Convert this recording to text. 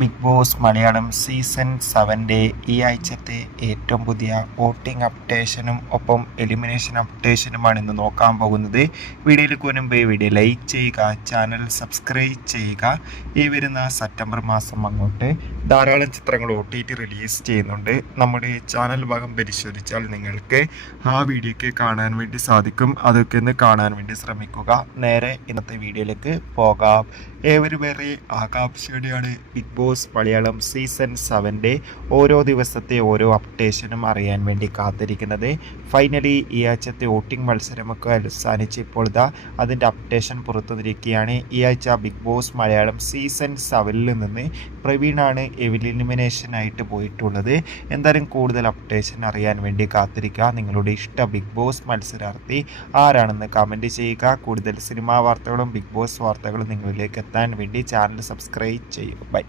Big boss Malayalam season 7 ഈ ആഴ്ചത്തെ ഏറ്റവും പുതിയ വോട്ടിംഗ് അപ്ഡേഷനും ഒപ്പം എലിമിനേഷൻ അപ്ഡേഷനുമാണ് ഇന്ന് നോക്കാൻ പോകുന്നത്. വീഡിയോയിലേക്ക് മുൻപ് വീഡിയോ ലൈക്ക് ചെയ്യുക, ചാനൽ സബ്സ്ക്രൈബ് ചെയ്യുക. ഈ വരുന്ന സെപ്റ്റംബർ മാസം അങ്ങോട്ട് ധാരാളം ചിത്രങ്ങൾ OTT റിലീസ് ചെയ്യുന്നുണ്ട്. നമ്മുടെ ചാനൽ ഭാഗം പരിശോധിച്ചാൽ നിങ്ങൾക്ക് ആ വീഡിയോയ്ക്ക് കാണാൻ വേണ്ടി സാധിക്കും. അതൊക്കെ ഒന്ന് കാണാൻ വേണ്ടി ശ്രമിക്കുക. നേരെ ഇന്നത്തെ വീഡിയോയിലേക്ക് പോകാം. ഏവരും വേറെ ആകാംക്ഷയോടെയാണ് ബിഗ് ബോസ് മലയാളം സീസൺ 7 ഓരോ ദിവസത്തെ ഓരോ അപ്ഡേഷനും അറിയാൻ വേണ്ടി കാത്തിരിക്കുന്നത്. ഫൈനലി ഈ ആഴ്ചത്തെ വോട്ടിംഗ് മത്സരമൊക്കെ അവസാനിച്ച് ഇപ്പോൾ അതിൻ്റെ അപ്ഡേഷൻ പുറത്തുവന്നിരിക്കുകയാണ്. ഈ ആഴ്ച ബിഗ് ബോസ് മലയാളം സീസൺ 7 നിന്ന് പ്രവീണാണ് എലിമിനേഷനായിട്ട് പോയിട്ടുള്ളത്. എന്തായാലും കൂടുതൽ അപ്ഡേഷൻ അറിയാൻ വേണ്ടി കാത്തിരിക്കുക. നിങ്ങളുടെ ഇഷ്ട ബിഗ് ബോസ് മത്സരാർത്ഥി ആരാണെന്ന് കമൻറ്റ് ചെയ്യുക. കൂടുതൽ സിനിമാ വാർത്തകളും ബിഗ് ബോസ് വാർത്തകളും നിങ്ങളിലേക്ക് എത്താൻ വേണ്ടി ചാനൽ സബ്സ്ക്രൈബ് ചെയ്യും. ബൈ.